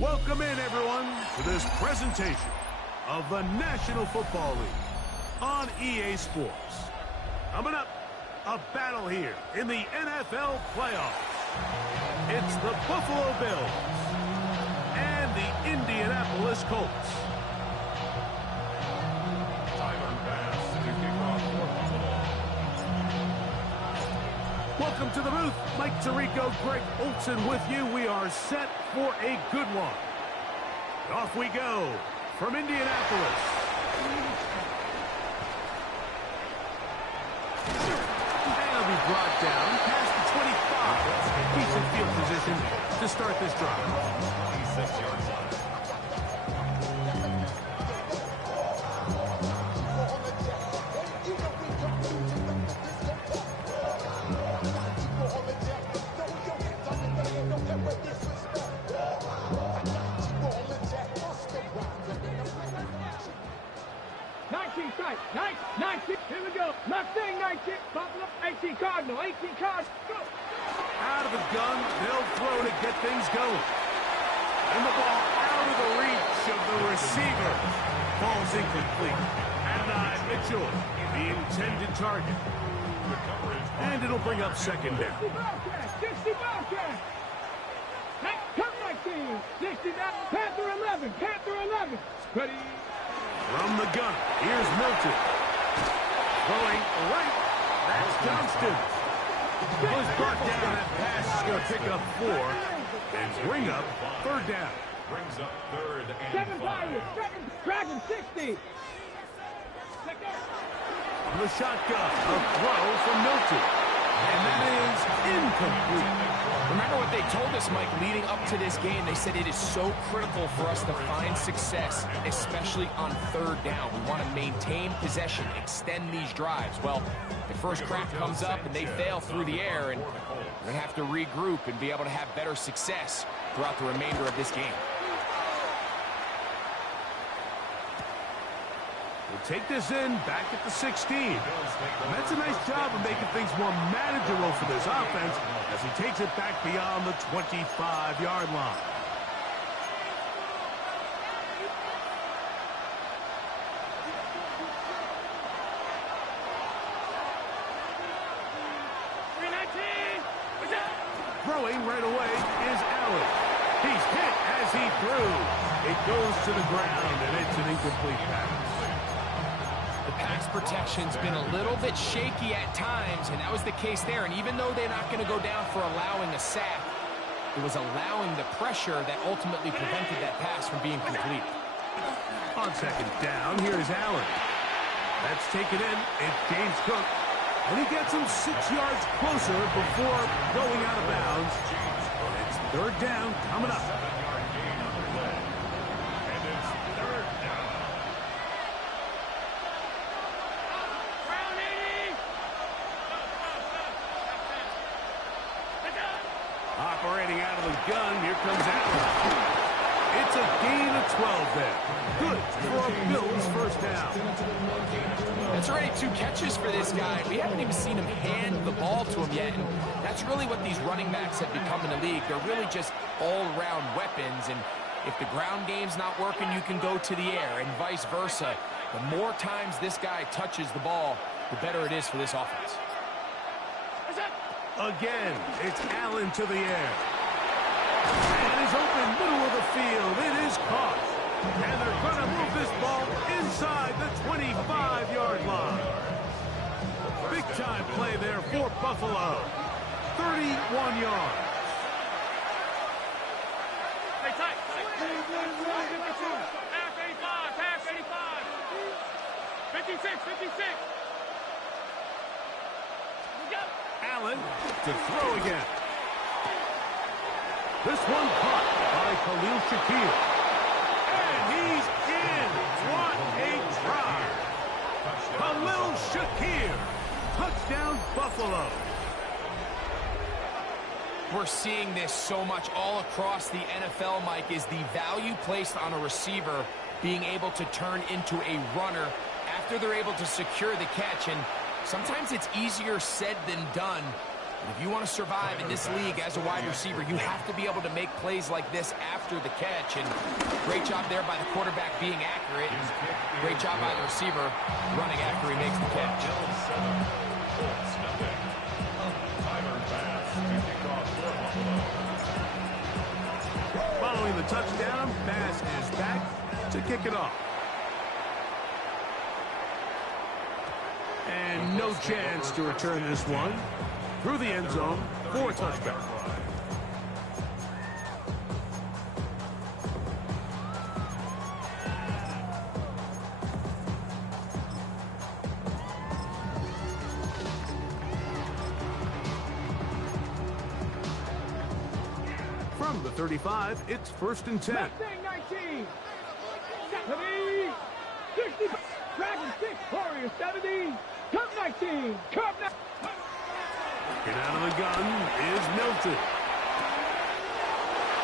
Welcome in, everyone, to this presentation of the National Football League on EA Sports. Coming up, a battle here in the NFL playoffs. It's the Buffalo Bills and the Indianapolis Colts. Welcome to the booth. Mike Tirico, Greg Olson with you. We are set for a good one. Off we go from Indianapolis. That'll be brought down past the 25. Decent field position to start this drive. 26 yards line. Nice, here we go. Mustang 19, Buffalo, 18 Cardinal, 18 Cardinal, go. Out of the gun, they'll throw to get things going. And the ball out of the reach of the receiver. Ball's incomplete. Adonai Mitchell, the intended target. And it'll bring up second down. 60 Bobcats. Come 19, 69, Panther 11, Panther 11. Ready. From the gun, here's Milton. Throwing right, that's Johnston. Was brought down, that pass is going to pick up 4 and bring up third down. Brings up third and 7 Pirates, Dragon 60. On the shotgun, a throw from Milton. And that is incomplete. Remember what they told us, Mike, leading up to this game. They said it is so critical for us to find success, especially on third down. We want to maintain possession, extend these drives. Well, the first crack comes up and they fail through the air, and we're going to have to regroup and be able to have better success throughout the remainder of this game. We'll take this in back at the 16. And that's a nice job of making things more manageable for this offense as he takes it back beyond the 25-yard line. Throwing right away is Allen. He's hit as he threw. It goes to the ground, and it's an incomplete pass. The pass protection's been a little bit shaky at times, and that was the case there. And even though they're not going to go down for allowing a sack, it was allowing the pressure that ultimately prevented that pass from being complete. On second down, here's Allen. That's taken in. It's James Cook. And he gets him 6 yards closer before going out of bounds. It's third down coming up. Operating out of the gun, here comes Allen. It's a gain of 12 there. Good for a Bills first down. That's already 2 catches for this guy. We haven't even seen him hand the ball to him yet, and that's really what these running backs have become in the league. They're really just all-around weapons, and if the ground game's not working, you can go to the air, and vice versa. The more times this guy touches the ball, the better it is for this offense. Again, it's Allen to the air. And he's open middle of the field. It is caught. And they're going to move this ball inside the 25-yard line. Big-time play there for Buffalo. 31 yards. Hey, tight. Pass 85. 56. Allen to throw again. This one caught by Khalil Shakir. And he's in. What a try. Khalil Shakir. Touchdown, Buffalo. We're seeing this so much all across the NFL, Mike, is the value placed on a receiver being able to turn into a runner after they're able to secure the catch. And sometimes it's easier said than done If you want to survive in this league as a wide receiver, you have to be able to make plays like this after the catch. And great job there by the quarterback being accurate. Great job by the receiver running after he makes the catch. Following the touchdown, Bass is back to kick it off. And no chance to return this one through the end zone for a touchback. From the 35, it's 1st and 10. Mustang 19. 70. 60. Dragon 6. Warrior 70. Cup 19. Cup 19. Get out of the gun is Milton.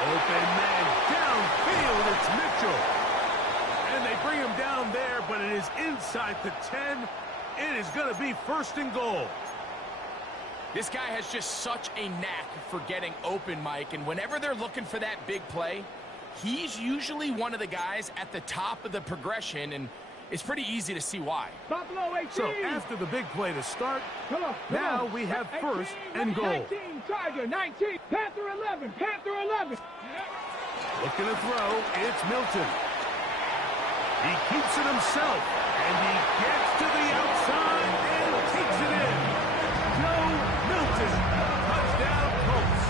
Open man downfield, it's Mitchell. And they bring him down there, but it is inside the 10. It is going to be 1st and goal. This guy has just such a knack for getting open, Mike, and whenever they're looking for that big play, he's usually one of the guys at the top of the progression, and it's pretty easy to see why. Buffalo 18. So after the big play to start, Come on. now we have 1st and goal. 19. Charger 19. Panther 11. Panther 11. Looking to throw, it's Milton. He keeps it himself, and he gets to the outside and takes it in. Joe Milton, touchdown Colts.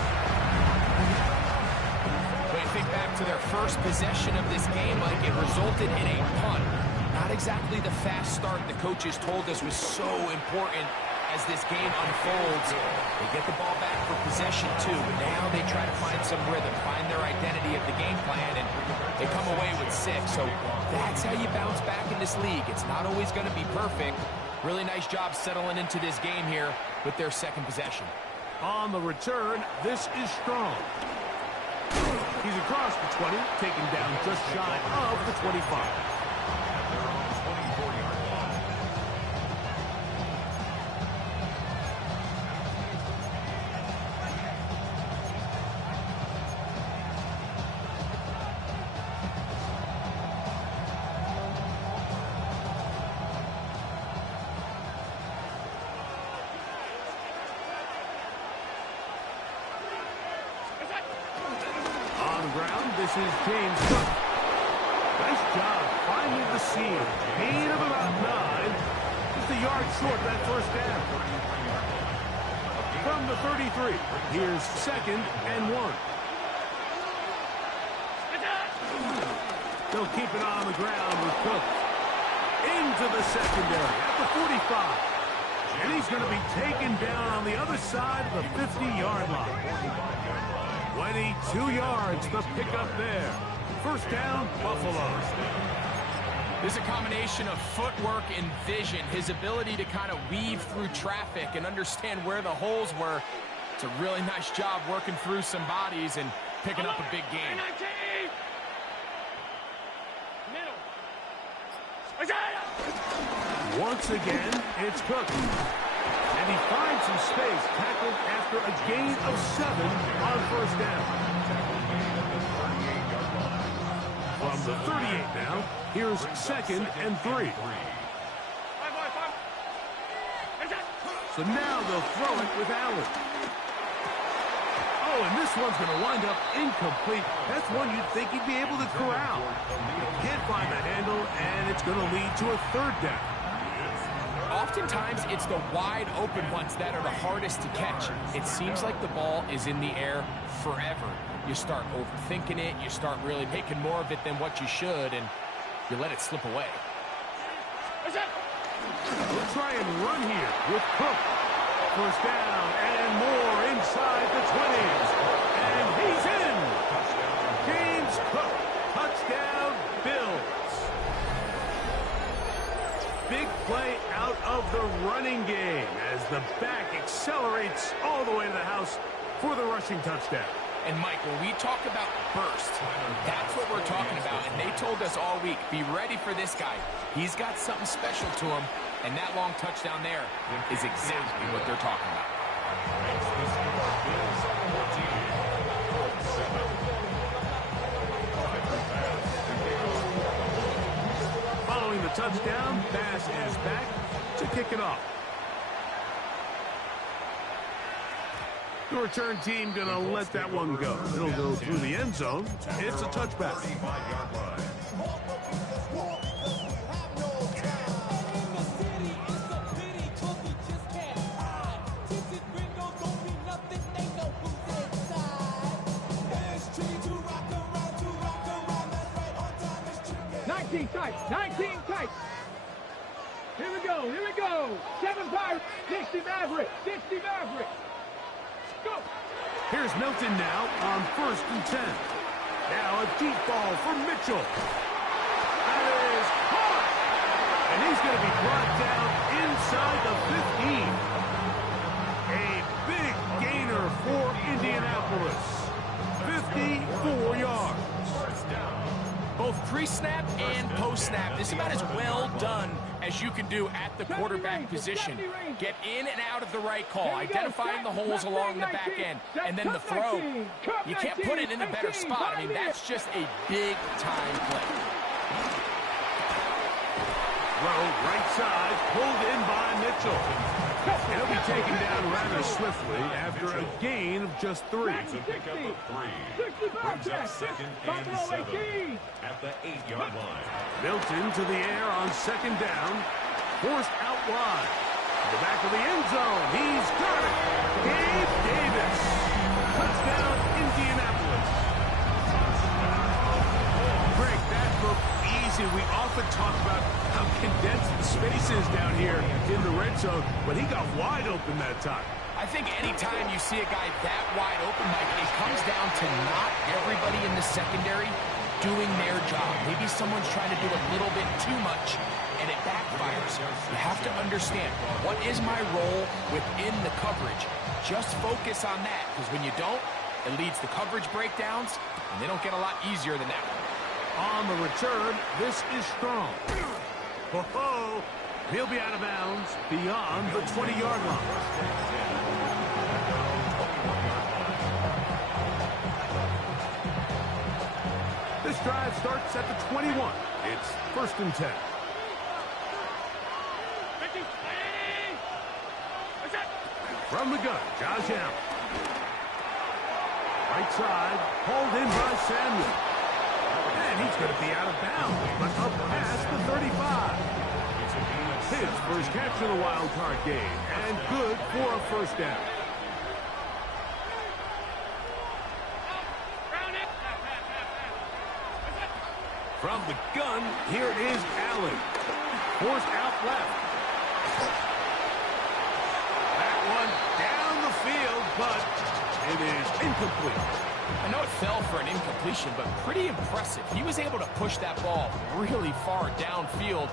When you think back to their first possession of this game, Mike, it resulted in a punt. Not exactly the fast start the coaches told us was so important as this game unfolds. They get the ball back for possession, too. Now they try to find some rhythm, find their identity of the game plan, and they come away with 6. So that's how you bounce back in this league. It's not always going to be perfect. Really nice job settling into this game here with their 2nd possession. On the return, this is Strong. He's across the 20, taken down just shy of the 25. This is James Cook. Nice job finding the seam. Gain of about 9. Just a yard short that 1st down. From the 33, here's 2nd and 1. They'll keep it on the ground with Cook. Into the secondary at the 45. And he's going to be taken down on the other side of the 50-yard line. 22 yards to pick up there. 1st down, Buffalo. There's a combination of footwork and vision, his ability to kind of weave through traffic and understand where the holes were. It's a really nice job working through some bodies and picking up a big game. Once again, it's Cook. And he finds some space, tackled after a gain of 7 on 1st down. From the 38 now, here's 2nd and 3. So now they'll throw it with Allen. Oh, and this one's going to wind up incomplete. That's one you'd think he'd be able to corral. He can't find the handle, and it's going to lead to a 3rd down. Oftentimes, it's the wide open ones that are the hardest to catch. It seems like the ball is in the air forever. You start overthinking it, you start really making more of it than what you should, and you let it slip away. We'll try and run here with Cook. 1st down and more inside the 20s. And he's in. James Cook, touchdown Bills. Big play out of the running game as the back accelerates all the way to the house for the rushing touchdown. And, Mike, when we talk about burst, that's what we're talking about. And they told us all week, be ready for this guy. He's got something special to him, and that long touchdown there is exactly what they're talking about. The score is 14. Colts 7. 5-yard pass to kick off. Following the touchdown, Bass is back to kick it off. The return team going to let that one go. It'll go through the end zone. It's a touchback. 35-yard line. Tight, 19 tight. Here we go, here we go. 7-5, 60 Maverick, 60 Maverick. Go. Here's Milton now on 1st and 10. Now a deep ball for Mitchell. That is caught. And he's going to be brought down inside the 15. A big gainer for Indianapolis. 54 yards. First down. Both pre-snap and post-snap, this is about as well done as you can do at the quarterback position. Get in and out of the right call, identifying the holes along the back end, and then the throw. You can't put it in a better spot. I mean, that's just a big-time play. Throw right side, pulled in by Mitchell. And he'll be taken down rather swiftly after a gain of just 3. It's a pickup of 3. Brings up 2nd and 7 at the 8-yard line. Milton to the air on 2nd down. Forced out wide. To the back of the end zone. He's got it. Gabe Davis. Touchdown, Indianapolis. Greg, that looked easy. We often talk about how condensed the space is down here in the red zone, but he got wide open that time. I think anytime you see a guy that wide open, Mike, it comes down to not everybody in the secondary doing their job. Maybe someone's trying to do a little bit too much, and it backfires. You have to understand, what is my role within the coverage? Just focus on that, because when you don't, it leads to coverage breakdowns, and they don't get a lot easier than that. On the return, this is strong. Ho-ho! He'll be out of bounds beyond the 20-yard line. This drive starts at the 21. It's 1st and 10. From the gun, Josh Allen. Right side, hauled in by Samuel. And he's going to be out of bounds, but up past the 35. His first catch in the wild card game, and good for a 1st down. From the gun, here is Allen. Forced out left. That one down the field, but it is incomplete. I know it fell for an incompletion, but pretty impressive. He was able to push that ball really far downfield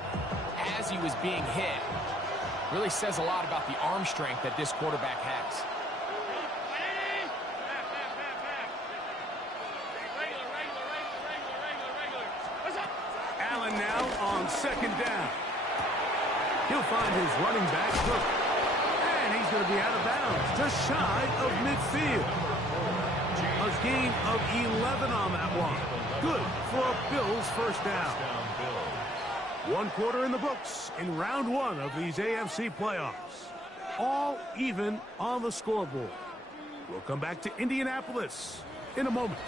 as he was being hit. Really says a lot about the arm strength that this quarterback has. Allen now on 2nd down. He'll find his running back, Cook. And he's going to be out of bounds, just shy of midfield. A gain of 11 on that one. Good for a Bills 1st down. 1 quarter in the books in round 1 of these AFC playoffs. All even on the scoreboard. We'll come back to Indianapolis in a moment.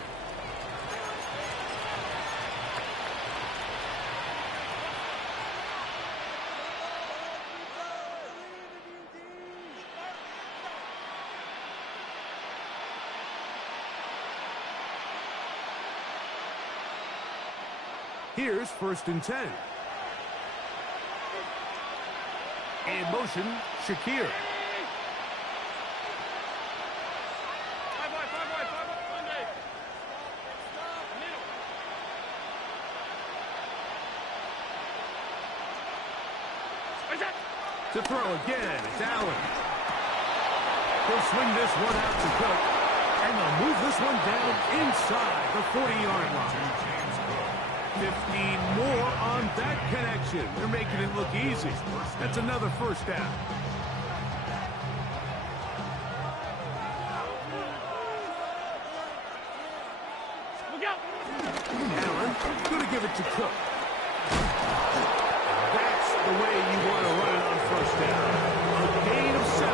Here's 1st and 10. In motion, Shakir. To throw again, it's Allen. He'll swing this one out to Cook, and they'll move this one down inside the 40-yard line. 15 more on that connection. They're making it look easy. That's another 1st down. to Cook. That's the way you want to run it on first down. A gain of 7.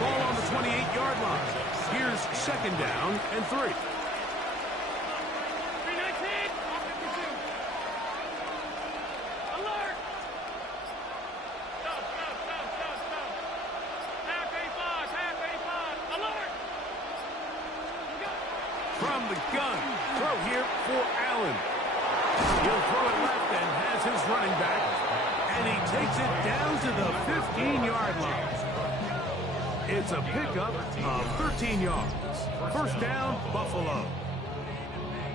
Ball on the 28-yard line. Here's second down and 3. From the gun, throw here for Allen. He'll throw it left and has his running back. And he takes it down to the 15-yard line. It's a pickup of 13 yards. First down, Buffalo.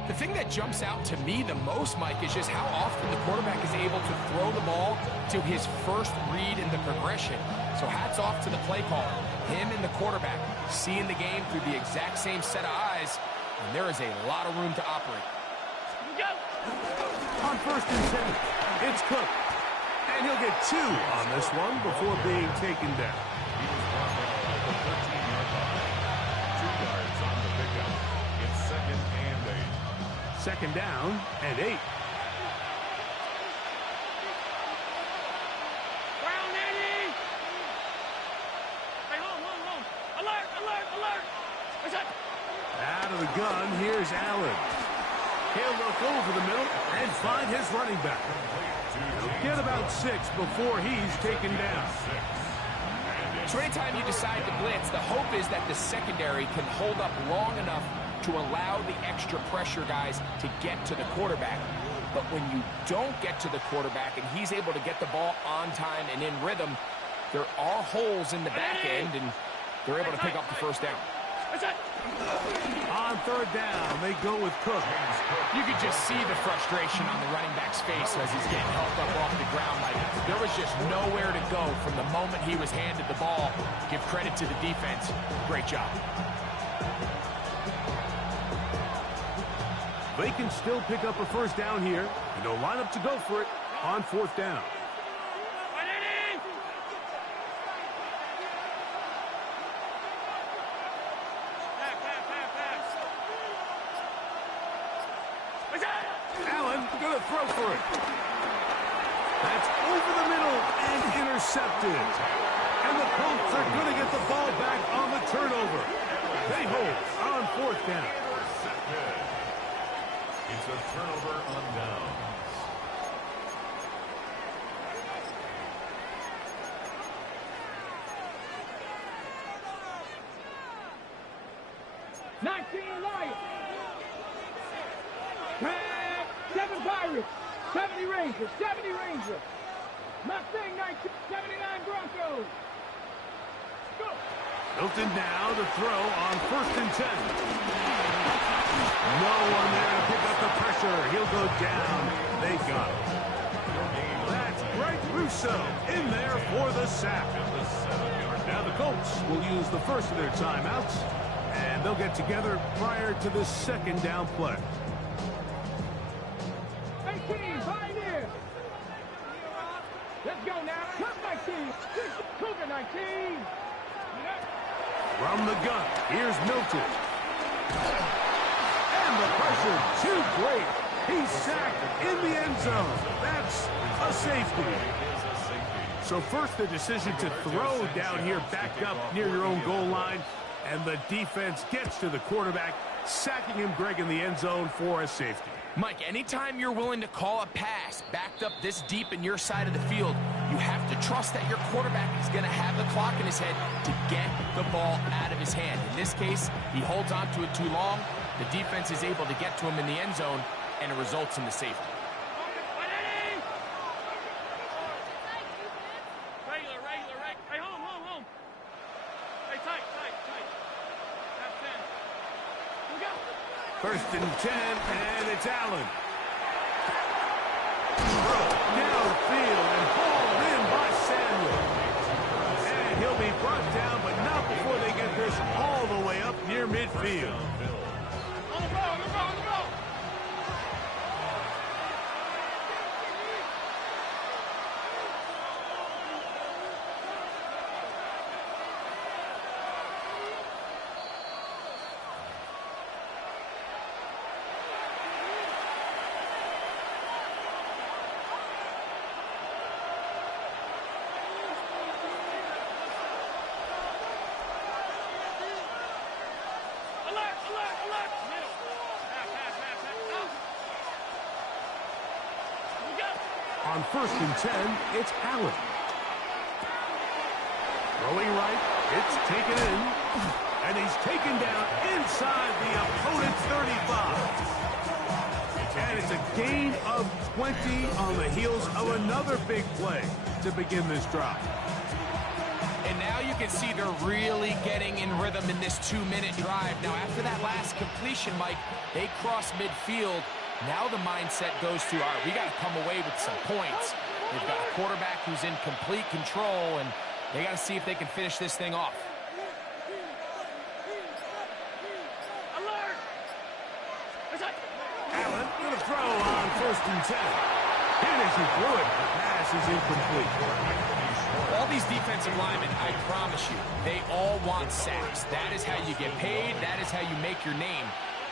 The thing that jumps out to me the most, Mike, is just how often the quarterback is able to throw the ball to his first read in the progression. So hats off to the play caller. Him and the quarterback seeing the game through the exact same set of eyes, and there is a lot of room to operate. On first and 10, it's Cook. And he'll get 2 on this one before being taken down. He was brought down at the 13-yard line. 2 yards on the pickup. It's second and 8. Second down and 8. Out of the gun, here's Allen. He'll look over the middle and find his running back. He'll get about 6 before he's taken down. So anytime you decide to blitz, the hope is that the secondary can hold up long enough to allow the extra pressure guys to get to the quarterback. But when you don't get to the quarterback and he's able to get the ball on time and in rhythm, there are holes in the back end, and they're able to pick up the first down. On third down, they go with Cook. You could just see the frustration on the running back's face as he's getting helped up off the ground. Like, there was just nowhere to go from the moment he was handed the ball. Give credit to the defense. Great job. They can still pick up a first down here, and they'll line up to go for it on fourth down. Allen gonna throw for it. That's over the middle and intercepted. And the Colts are gonna get the ball back on the turnover. They hold on fourth down. It's a turnover on downs. Lions. 7 Pirates. 70 Rangers. 70 Rangers. Mustang 1979 Broncos. Go. Hilton now to throw on first and 10. No one there to pick up the pressure. He'll go down. They got him. That's Greg Russo in there for the sack. Now the Colts will use the first of their timeouts, and they'll get together prior to this second down play. 18, Pioneer. Let's go now. Come 19. Cougar 19. From the gun, here's Milton. And the pressure too great. He's sacked in the end zone. That's a safety. So first the decision to throw down here back up near your own goal line. And the defense gets to the quarterback, sacking him, Greg, in the end zone for a safety. Mike, anytime you're willing to call a pass backed up this deep in your side of the field, you have to trust that your quarterback is going to have the clock in his head to get the ball out of his hand. In this case, he holds on to it too long. The defense is able to get to him in the end zone, and it results in the safety. First and 10, and it's Allen. Downfield and hauled in by Samuel. And he'll be brought down, but not before they get this all the way up near midfield. On the ball, on the ball, on the ball. first and 10, it's Allen. Throwing right, it's taken in, and he's taken down inside the opponent's 35. And it's a gain of 20 on the heels of another big play to begin this drive. And now you can see they're really getting in rhythm in this 2-minute drive. Now, after that last completion, Mike, they cross midfield. Now the mindset goes to, all right, we got to come away with some points. They've got a quarterback who's in complete control, and they got to see if they can finish this thing off. Allen going to throw on first and 10. And as he threw it, the pass is incomplete. All these defensive linemen, I promise you, they all want sacks. That is how you get paid. That is how you make your name.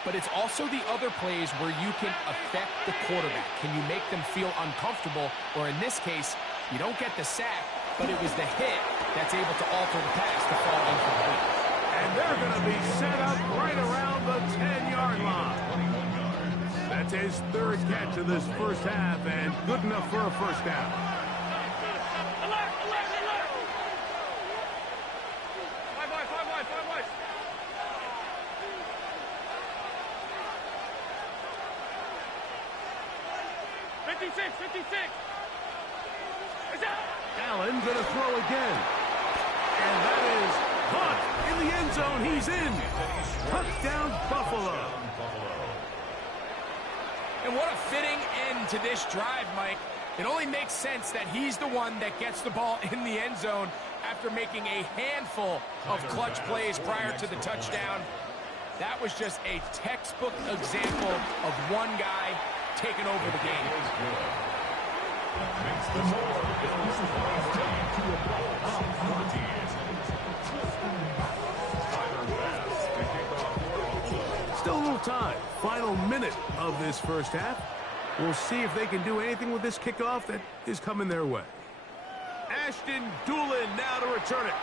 But it's also the other plays where you can affect the quarterback. Can you make them feel uncomfortable? Or in this case, you don't get the sack, but it was the hit that's able to alter the pass to fall incomplete. And they're going to be set up right around the 10-yard line. That's his third catch of this first half, and good enough for a first down. Allen going to throw again. And that is caught in the end zone. He's in. Touchdown, Buffalo. And what a fitting end to this drive, Mike. It only makes sense that he's the one that gets the ball in the end zone after making a handful of clutch plays prior to the touchdown. That was just a textbook example of one guy taking over the game. Still a little time. Final minute of this first half. We'll see if they can do anything with this kickoff that is coming their way. Ashton Doolin now to return it.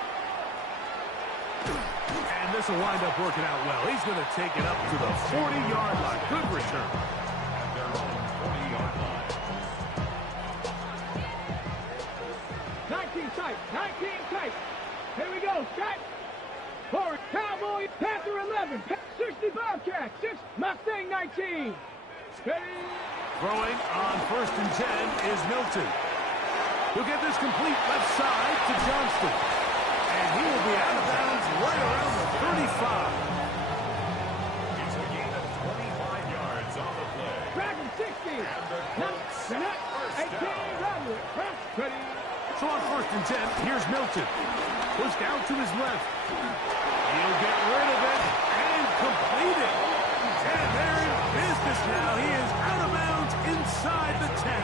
And this will wind up working out well. He's going to take it up to the 40-yard line. Good return. At their own 40-yard line. 19 tight, 19 tight. Here we go, strike. Forward, Cowboy, Panther 11, 65 catch, 6, Mustang 19. Ready? Throwing on first and 10 is Milton. He'll get this complete left side to Johnston. And he will be out of bounds right around the 35. It's a gain of 25 yards on the play. Dragon 60. The net, 18, Roderick. Ready? So on first and 10, here's Milton. Pushed out to his left. He'll get rid of it and complete it. And they're in business now. He is out of bounds inside the 10.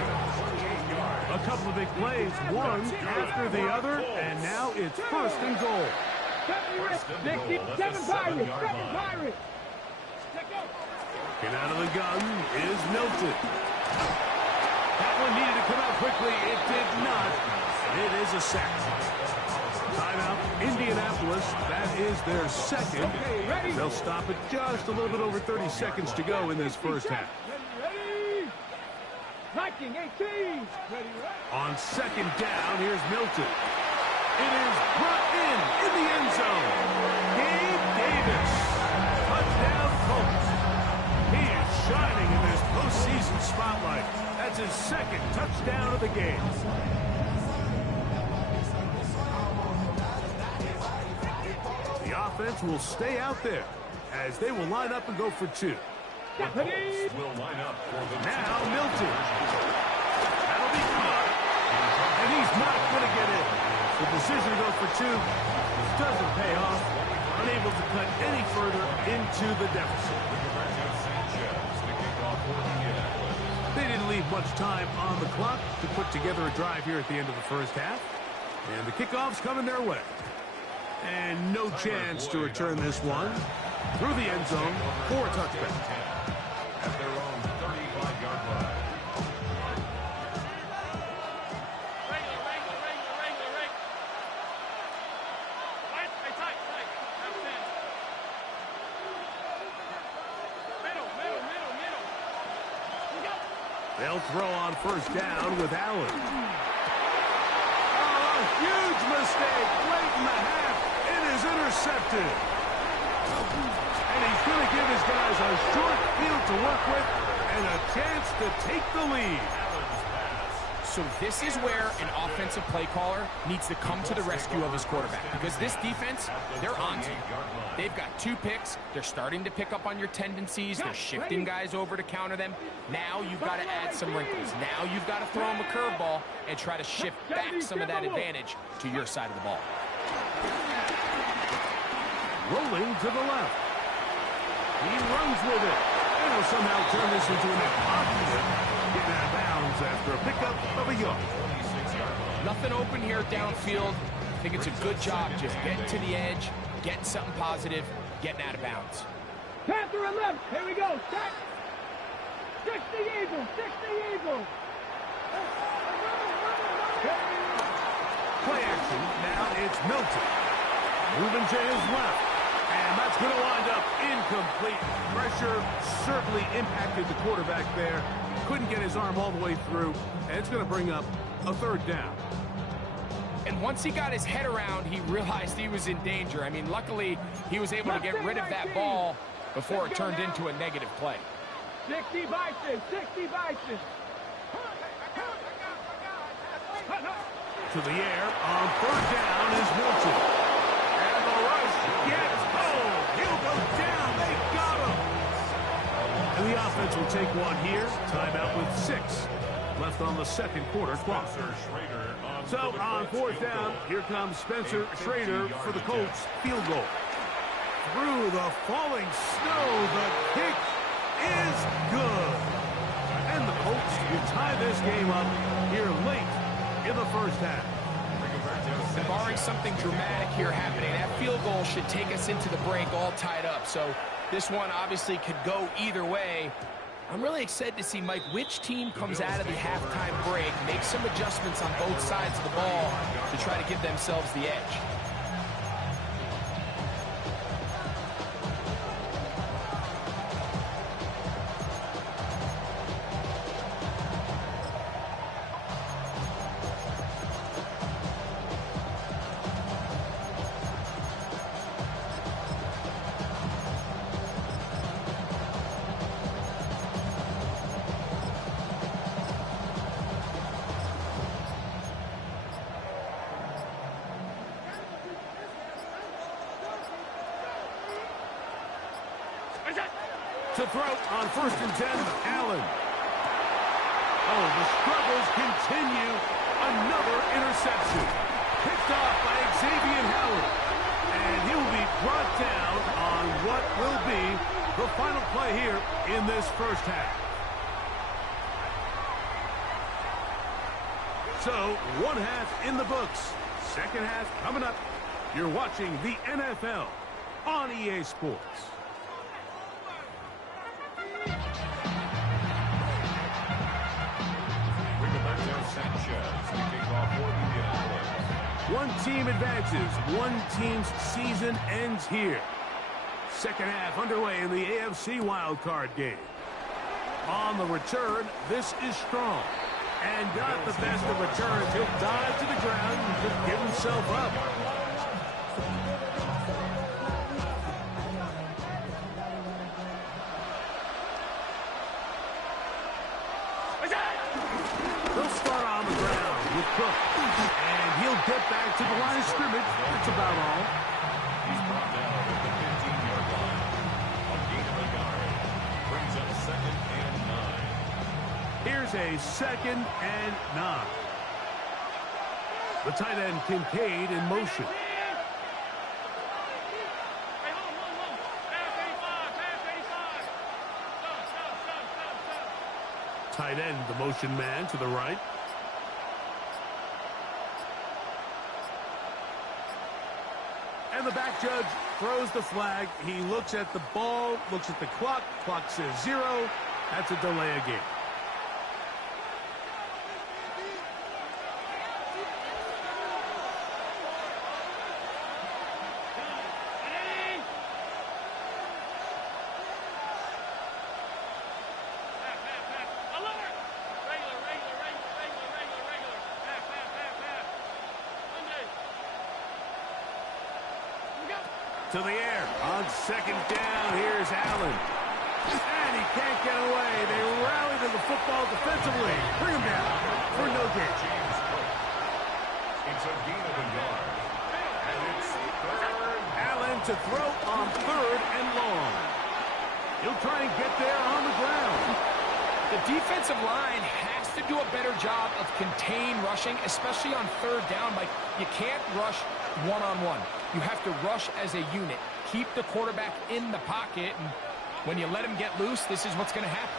A couple of big plays, one after the other, and now it's first and goal. 7 Pirates, 7 Pirates. Get out of the gun is Milton. That one needed to come out quickly. It did not. It is a sack. Timeout, Indianapolis. That is their second. They'll stop it just a little bit over 30 seconds to go in this first half. Ready? Viking 18. On second down, here's Milton. It is brought in the end zone. Gabe Davis. Touchdown, Colts. He is shining in this postseason spotlight. That's his second touchdown of the game. The offense will stay out there as they will line up and go for two. The Colts will line up for the Now Milton. That'll be caught. And he's not going to get in. The decision to go for two doesn't pay off. Unable to cut any further into the deficit. They didn't leave much time on the clock to put together a drive here at the end of the first half. And the kickoff's coming their way. And no chance to return this one through the end zone for a touchback. At their own 35-yard line. They'll throw on first down with Allen. Oh, a huge mistake late in the half. It is intercepted. And he's going to give his guys a short field to work with and a chance to take the lead. So this is where an offensive play caller needs to come to the rescue of his quarterback, because this defense, they're on to you. They've got 2 picks. They're starting to pick up on your tendencies. They're shifting guys over to counter them. Now you've got to add some wrinkles. Now you've got to throw him a curveball and try to shift back some of that advantage to your side of the ball. Rolling to the left. He runs with it. And he'll somehow turn this into an offensive. Getting out of bounds after a pickup of a yard. Nothing open here downfield. I think it's a good job just getting to the edge, getting something positive, getting out of bounds. Panther and left. Here we go. Set. 60 Eagles. 60 Eagles. Play action. Now it's Milton. Moving to his left. And that's going to wind up incomplete. Pressure certainly impacted the quarterback there. Couldn't get his arm all the way through. And it's going to bring up a third down. And once he got his head around, he realized he was in danger. I mean, luckily, he was able to get rid of that ball before it turned into a negative play. 60 Bison. 60 Bison. To the air on third down is Milton. And the rush gets home. He'll go down. They got him. And the offense will take one here. Timeout with 6 left on the second quarter clock. So on fourth down, here comes Spencer Schrader for the Colts field goal. Through the falling snow, the kick is good. And the Colts will tie this game up here late in the first half. And barring something dramatic here happening, that field goal should take us into the break all tied up. So this one obviously could go either way. I'm really excited to see, Mike, which team comes out of the halftime break, make some adjustments on both sides of the ball to try to give themselves the edge. To throw on first and 10, Allen. Oh, the struggles continue. Another interception. Picked off by Xavier Howard. And he will be brought down on what will be the final play here in this first half. So, one half in the books. Second half coming up. You're watching the NFL on EA Sports. One team advances. One team's season ends here. Second half underway in the AFC wildcard game. On the return, this is Strong. And got the best of returns. He'll dive to the ground and just give himself up. They'll start on the ground with Cook. And he'll get back to the line of scrimmage. That's about all. He's brought down at the 15-yard line. A gain of a yard. Brings up 2nd and 9. Here's a 2nd and 9. The tight end Kincaid in motion. Tight end, the motion man to the right. And the back judge throws the flag. He looks at the ball, looks at the clock. Clock says 0. That's a delay of game. to the air. On second down, here's Allen. And he can't get away. They rally to the football defensively. Bring him down for no gain. It's a gain of a yard. And it's third. Allen to throw on third and long. He'll try and get there on the ground. The defensive line has to do a better job of contain rushing, especially on third down. Like, you can't rush one-on-one. You have to rush as a unit. Keep the quarterback in the pocket, and when you let him get loose, this is what's going to happen.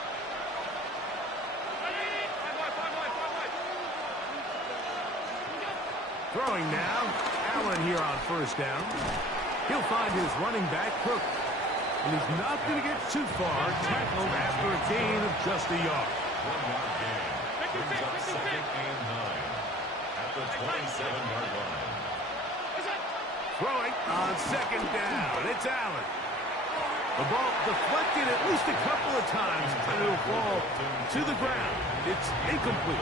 Throwing now. Allen here on first down. He'll find his running back, Cook. And he's not going to get too far. Tackled after a gain of just a yard. 1 yard gain. Brings up second and 9 at the 27-yard line. Throwing on second down. It's Allen. The ball deflected at least a couple of times, but it'll fall to the ground. It's incomplete.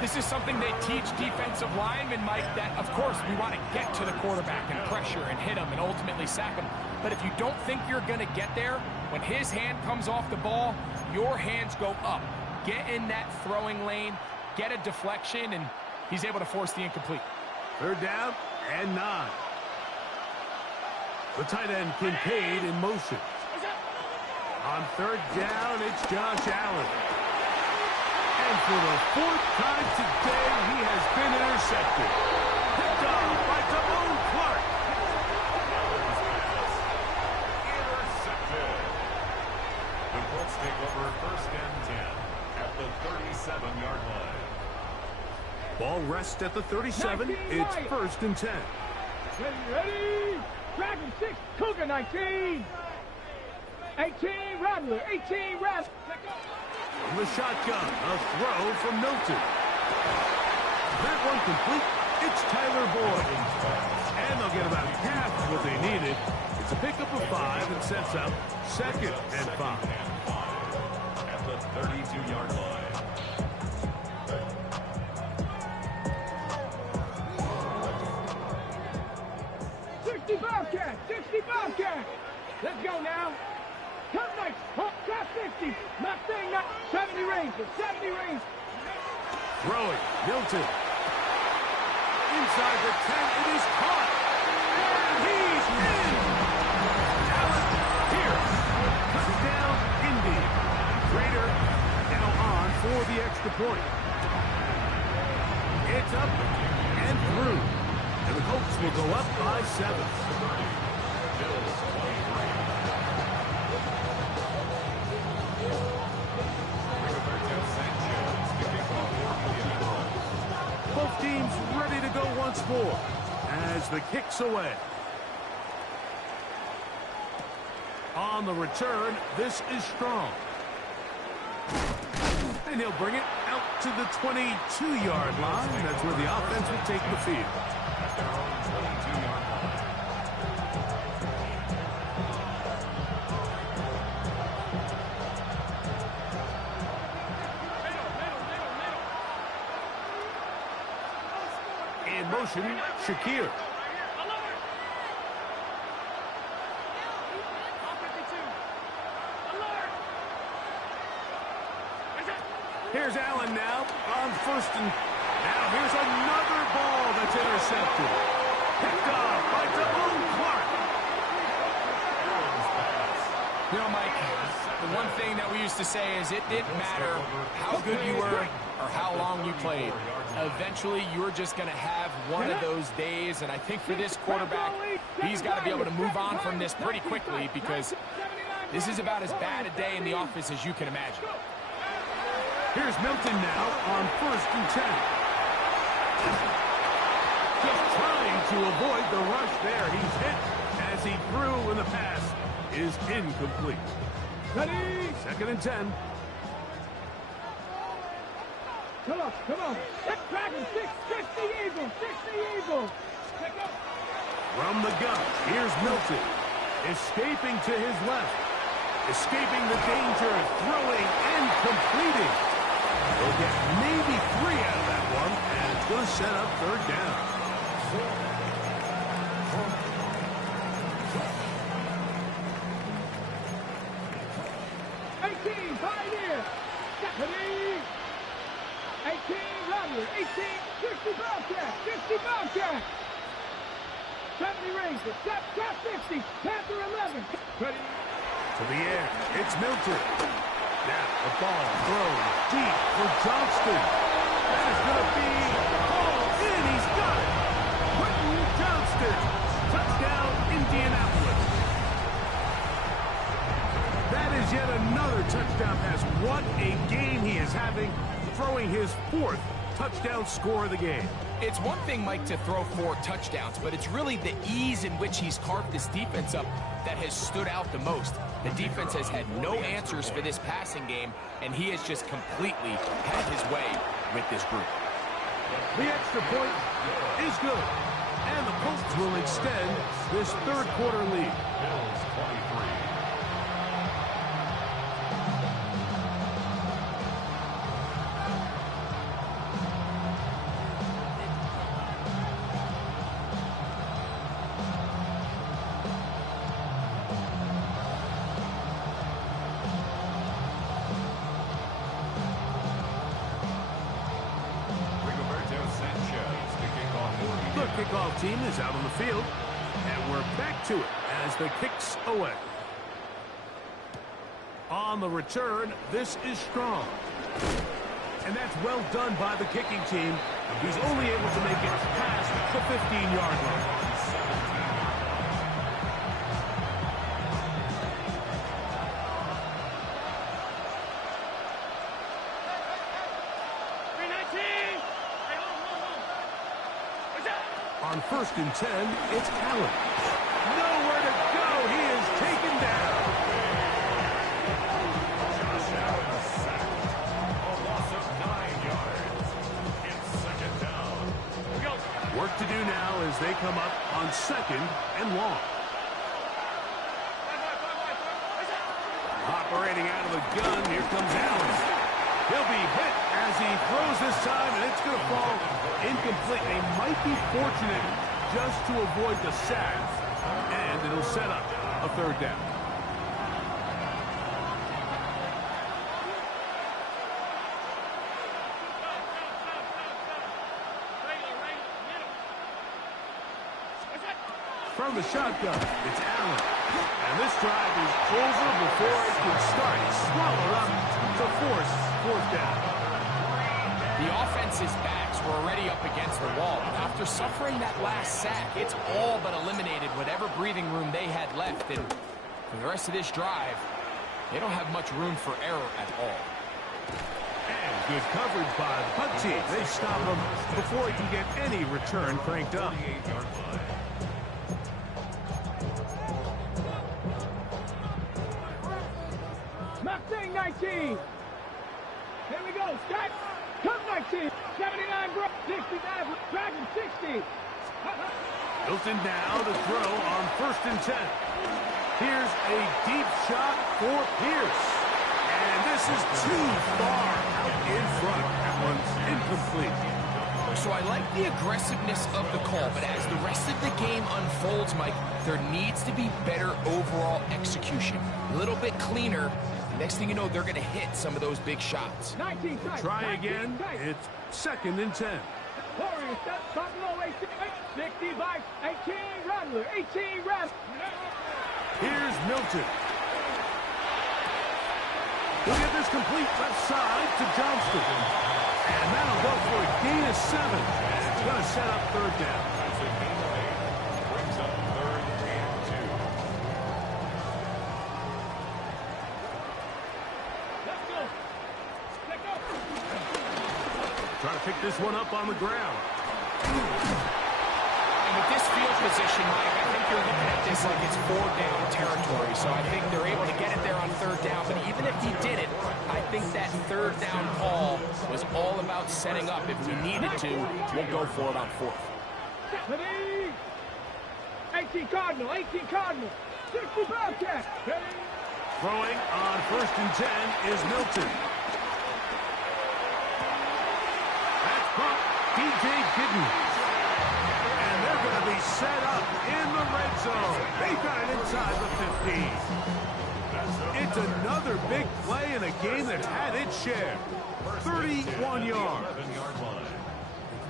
This is something they teach defensive linemen, Mike, that, of course, we want to get to the quarterback and pressure and hit him and ultimately sack him. But if you don't think you're going to get there, when his hand comes off the ball, your hands go up. Get in that throwing lane, get a deflection, and he's able to force the incomplete. Third down and 9. The tight end Kincaid in motion. On third down, it's Josh Allen. And for the 4th time today, he has been intercepted. Picked off by Damone Clark. Intercepted. The Colts take over first and 10 at the 37-yard line. Ball rests at the 37. It's first and 10. Ready? Dragon 6, Cougar 19. 18, Rattler, 18, Rattler. From the shotgun, a throw from Milton. That one complete. It's Tyler Boyd. And they'll get about half what they needed. It's a pickup of 5 and sets up second and 5. At the 32-yard line. 60 Bobcat, 60 Bobcat. Let's go now. Cut nice, top 50. Mustang, 70 Rangers, 70 Rangers. Throwing, Milton. Inside the 10, it is caught. And he's in. Allen Pierce. Touchdown, Indy. Trader now on for the extra point. It's up and through. And the Colts will go up by 7. Both teams ready to go once more as the kick's away. On the return, this is Strong. And he'll bring it out to the 22-yard line. That's where the offense will take the field. In motion, Shakir. Here's Allen now on first and now here's another ball that's intercepted. Picked off by Damone Clark. You know, Mike, the one thing that we used to say is it didn't matter how good you were or how long you played. Eventually, you're just going to have one of those days, and I think for this quarterback, he's got to be able to move on from this pretty quickly because this is about as bad a day in the office as you can imagine. Here's Milton now on first and 10. Just trying to avoid the rush there. He's hit as he threw, and the pass is incomplete. Ready? Second and 10. Come on, come on. Dragon 6, 60 Eagles, 60 Eagles. From the gun, here's Milton. Escaping to his left. Escaping the danger, throwing and completing. They'll get maybe 3 out of that one, and it's going to set up third down. Ready? 18, Rodler. 18, 60 Bobcat. 60 Bobcat. 70 Rangers. Top 60. Panther 11. Ready? To the air. It's Milton. Now the ball thrown deep for Johnston. That is going to be hauled in. He's got it. Quentin Johnston. Touchdown, Indianapolis. That is yet another touchdown pass. What a game he is having, throwing his 4th touchdown score of the game. It's one thing, Mike, to throw 4 touchdowns, but it's really the ease in which he's carved this defense up that has stood out the most. The defense has had no answers for this passing game, and he has just completely had his way with this group. The extra point is good, and the Colts will extend this 3rd quarter lead. Bills 23. The kickoff team is out on the field, and we're back to it as the kick's away. On the return, this is strong. And that's well done by the kicking team. He's only able to make it past the 15-yard line. On 1st and 10, it's Allen. Nowhere to go. He is taken down. Josh Allen sacked. A loss of 9 yards. It's 2nd down. Work to do now as they come up on 2nd and long. Operating out of the gun, here comes Allen. He'll be hit as he throws this time, and it's going to fall incomplete. They might be fortunate just to avoid the sack, and it'll set up a 3rd down. From the shotgun, it's Allen. And this drive is over before it can start. He's swallowed up to force 4th down. The offense's backs were already up against the wall. After suffering that last sack, it's all but eliminated whatever breathing room they had left. And for the rest of this drive, they don't have much room for error at all. And good coverage by the punt team. They stop him before he can get any return cranked up. Mustang 19. Here we go, Scott. Come 19. 79, bro. 69, Dragon 60. Milton now to throw on 1st and 10. Here's a deep shot for Pierce. And this is too far out in front. That one's incomplete. So I like the aggressiveness of the call, but as the rest of the game unfolds, Mike, there needs to be better overall execution. A little bit cleaner. Next thing you know, they're going to hit some of those big shots. 19 tight. Try again. It's 2nd and 10. Warriors, that's Buffalo 60 by 18, Rattler, 18, Rattler. Here's Milton. He'll get this complete left side to Johnston. And that'll go for a gain of 7. And it's going to set up 3rd down. That's a gain of 8. Brings up 3rd and 2. Let's go. Let's go. Try to pick this one up on the ground. And with this field position, Mike, I think you're looking at this like it's 4-down territory. So I think they're able to get it there on 3rd down. But even if he didn't, I think that 3rd down call was all about setting up. If we needed to, we'll go for it on 4th. 18 Cardinal, 18 Cardinal, 60 Bobcat. Throwing on 1st and 10 is Milton. That's caught DJ Giddens. And they're going to be set up in the red zone. They got it inside the 15. It's another Another big play in a game that had its share. 31 yards.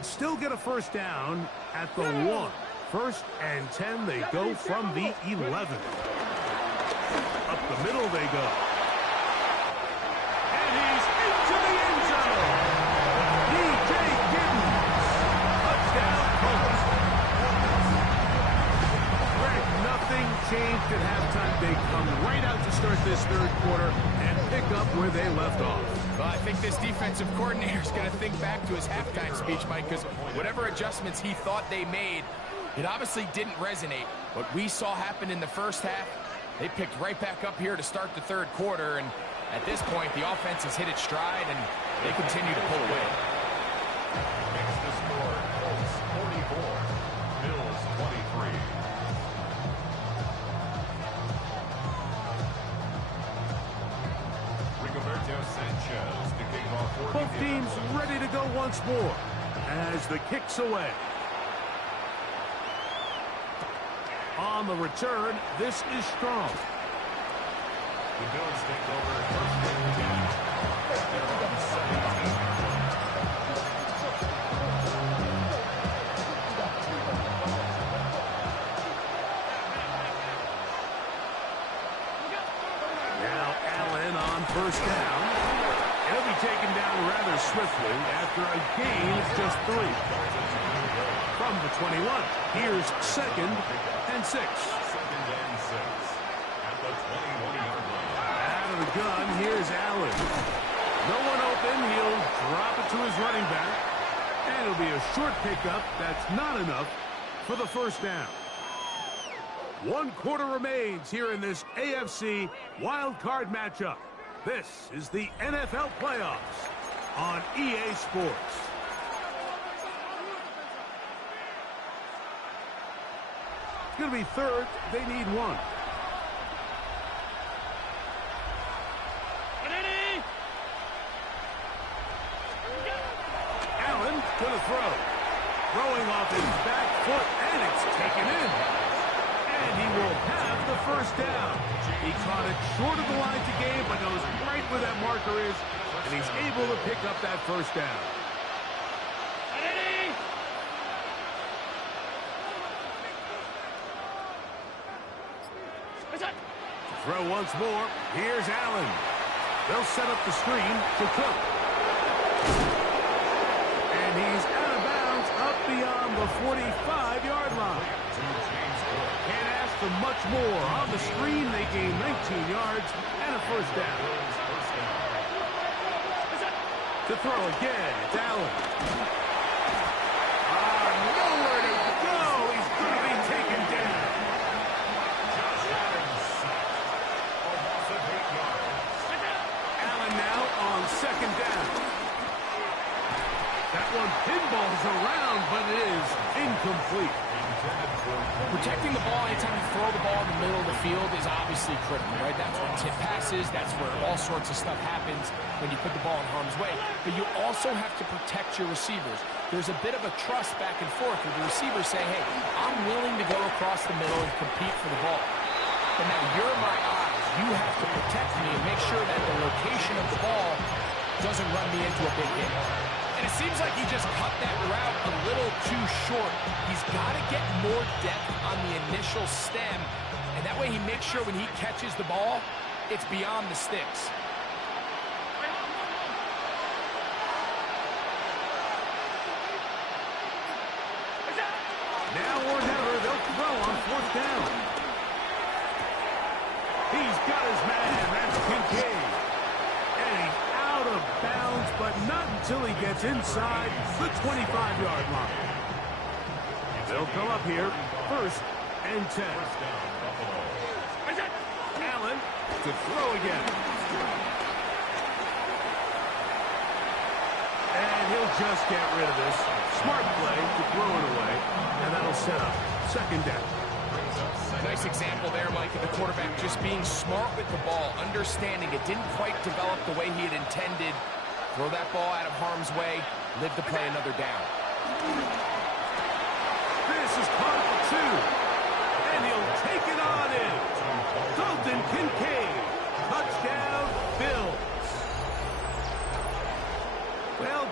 Still get a first down at the 1. 1st and 10, they go from the 11. Up the middle they go. And he's into the end zone. DJ Giddens. Touchdown, Colts. Greg, nothing changed at halftime. They come right out to start this third quarter and pick up where they left off. Well, I think this defensive coordinator is going to think back to his halftime speech, Mike, because whatever adjustments he thought they made, it obviously didn't resonate. What we saw happen in the first half, they picked right back up here to start the third quarter, and at this point, the offense has hit its stride, and they continue to pull away. Makes the score Colts 44, Bills 23. Rigoberto Sanchez to kick off. Both teams ready to go once more as the kick's away. On the return, this is strong. The Bills take over first and 10. They're on 17. Now Allen on first down. He'll be taken down rather swiftly after a gain of just 3. From the 21, here's 2nd and 6. 2nd and 6 at the 21-yard line. Out of the gun, here's Allen. No one open, he'll drop it to his running back. And it'll be a short pickup. That's not enough for the first down. 1 quarter remains here in this AFC wild card matchup. This is the NFL playoffs on EA Sports. It's going to be 3rd. They need 1. Allen to the throw. Throwing off his back foot, and it's taken in. And he will have the first down. He caught it short of the line to gain, but knows right where that marker is, and he's able to pick up that first down. Throw once more. Here's Allen. They'll set up the screen to Cook. And he's out of bounds up beyond the 45-yard line. Can't ask for much more. On the screen, they gain 19 yards and a first down. To throw again, it's Allen. Nowhere to go. He's going to be taken down. Allen now on 2nd down. That one pinballs around, but it is incomplete. Protecting the ball anytime you throw the ball in the middle of the field is obviously critical, right? That's where tip passes, that's where all sorts of stuff happens when you put the ball in harm's way. But you also have to protect your receivers. There's a bit of a trust back and forth where the receivers say, hey, I'm willing to go across the middle and compete for the ball. But now you're my eyes. You have to protect me and make sure that the location of the ball doesn't run me into a big hit. And it seems like he just cut that route a little too short. He's got to get more depth on the initial stem, and that way he makes sure when he catches the ball, it's beyond the sticks. Now or never, they'll throw on 4th down. He's got his man, that's Kincaid. And he's out of bounds, but not until he gets inside the 25-yard line. They'll come up here, 1st and 10. Allen to throw again. And he'll just get rid of this. Smart play to throw it away, and that'll set up 2nd down. Nice example there, Mike, of the quarterback just being smart with the ball, understanding it didn't quite develop the way he had intended. Throw that ball out of harm's way, live to play another down. This is caught for 2, and he'll take it on in. Dalton Kincaid, touchdown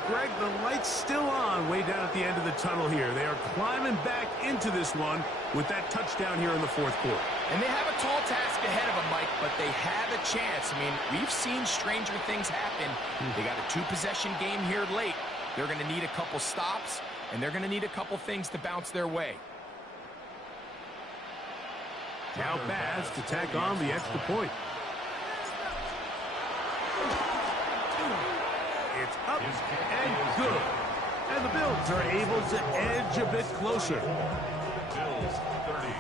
Greg, the light's still on way down at the end of the tunnel here. They are climbing back into this one with that touchdown here in the fourth quarter. And they have a tall task ahead of them, Mike, but they have a chance. I mean, we've seen stranger things happen. They got a two-possession game here late. They're going to need a couple stops, and they're going to need a couple things to bounce their way. Now Bass to tack on the extra point. It's up and good. And the Bills are able to edge a bit closer. Bills 30.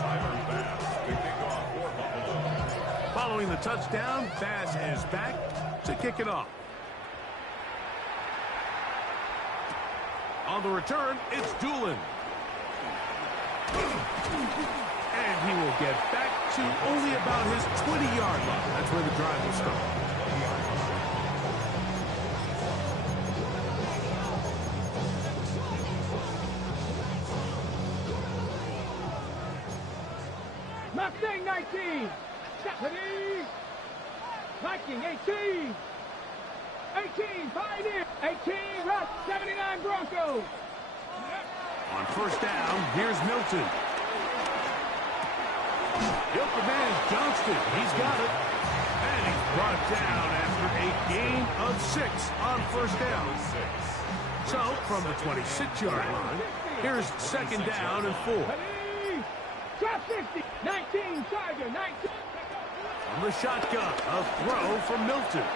Tyler Bass to kick off for Buffalo. Following the touchdown, Bass is back to kick it off. On the return, it's Doolin. And he will get back to only about his 20-yard line. That's where the drive will start. Mustang 19. Stephanie. Viking 18. 18, Pioneer. 18, Russ. 79, Broncos. On first down, here's Milton. The open man is Johnston. He's got it. And he's brought down after a gain of 6 on first down. So, from the 26-yard line, here's second down and 4. Drop 60. 19, Tiger. 19. From the shotgun, a throw from Milton.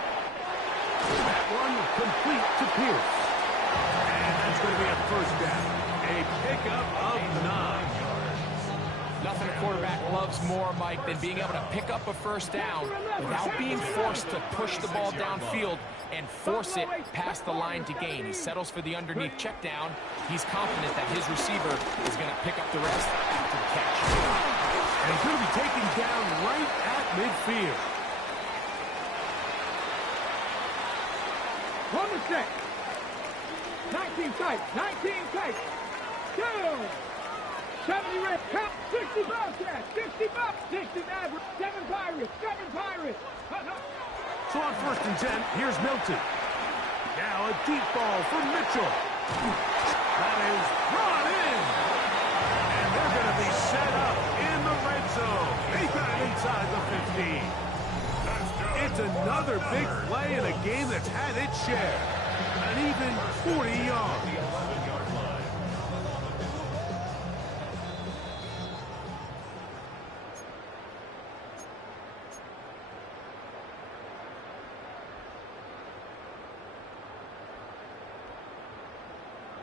That one complete to Pierce. And that's going to be a first down. A pickup of 9. Nothing a quarterback loves more, Mike, than being able to pick up a first down without being forced to push the ball downfield and force it past the line to gain. He settles for the underneath check down. He's confident that his receiver is going to pick up the rest after the catch. And he's going to be taken down right at midfield. One mistake. 19 tight. 19 tight. Down. 70 red. Count. 60 Bobcats. 60 Bob. 60 Mavericks. 7 Pirates. 7 Pirates. So on first and 10, here's Milton. Now a deep ball for Mitchell. That is brought in. And they're going to be set up in the red zone. They got it inside the 15. It's another big play in a game that's had its share. An even 40 yards.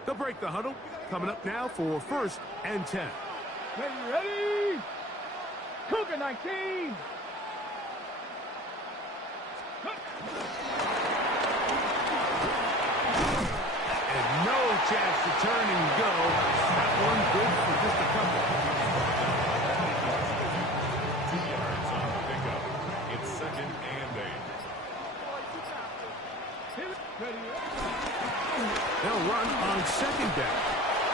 They'll break the huddle. Coming up now for first and 10. Ready? Cougar 19. And no chance to turn and go. That one good for just a couple. 2 yards on the pickup. It's second and 8. Ready? They'll run on second down.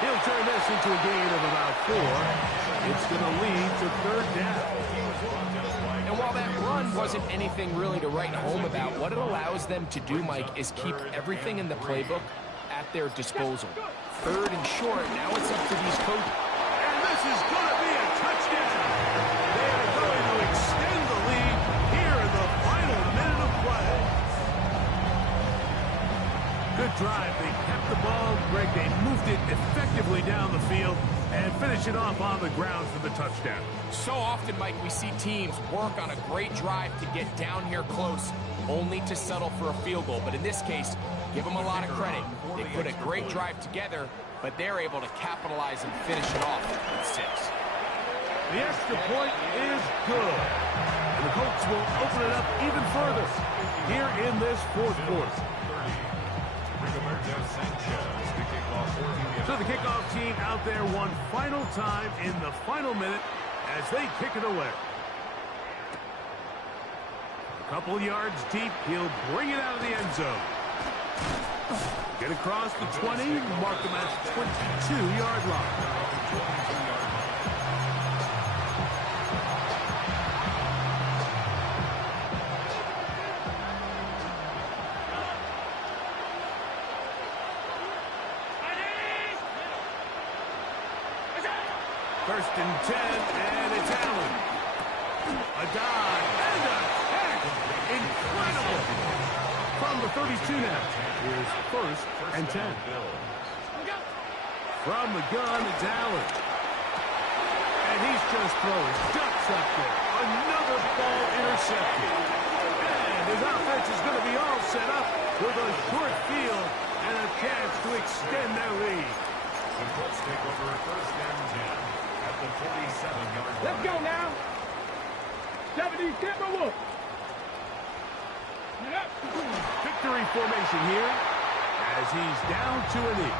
He'll turn this into a gain of about 4. It's going to lead to third down. And while that run wasn't anything really to write home about, what it allows them to do, Mike, is keep everything in the playbook at their disposal. Third and short, now it's up to these coaches. And this is going to be a touchdown. They are going to extend the lead here in the final minute of play. Good drive. They kept the ball. Greg, they moved it effectively down the field and finish it off on the ground for the touchdown. So often, Mike, we see teams work on a great drive to get down here close, only to settle for a field goal. But in this case, give them a lot of credit. They put a great drive together, but they're able to capitalize and finish it off with 6. The extra point is good. And the Colts will open it up even further here in this fourth quarter. So the kickoff team out there one final time in the final minute as they kick it away. A couple yards deep, he'll bring it out of the end zone. Get across the 20, mark him at the 22-yard line. First and 10, and it's Allen. A dive and a catch. Incredible. From the 32 now. Here's first and 10. From the gun, it's Allen. And he's just throwing ducks up there. Another ball intercepted. And his offense is going to be all set up with a short field and a chance to extend their lead. The Colts take over first and 10 at the 47-yard line. Let's go now. 70 Timberwolves. Victory formation here as he's down to a knee.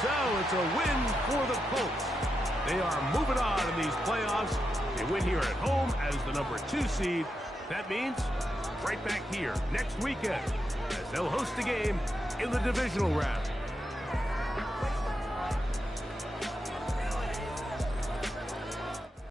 So it's a win for the Colts. They are moving on in these playoffs. They win here at home as the number 2 seed. That means right back here next weekend as they'll host a game in the divisional round.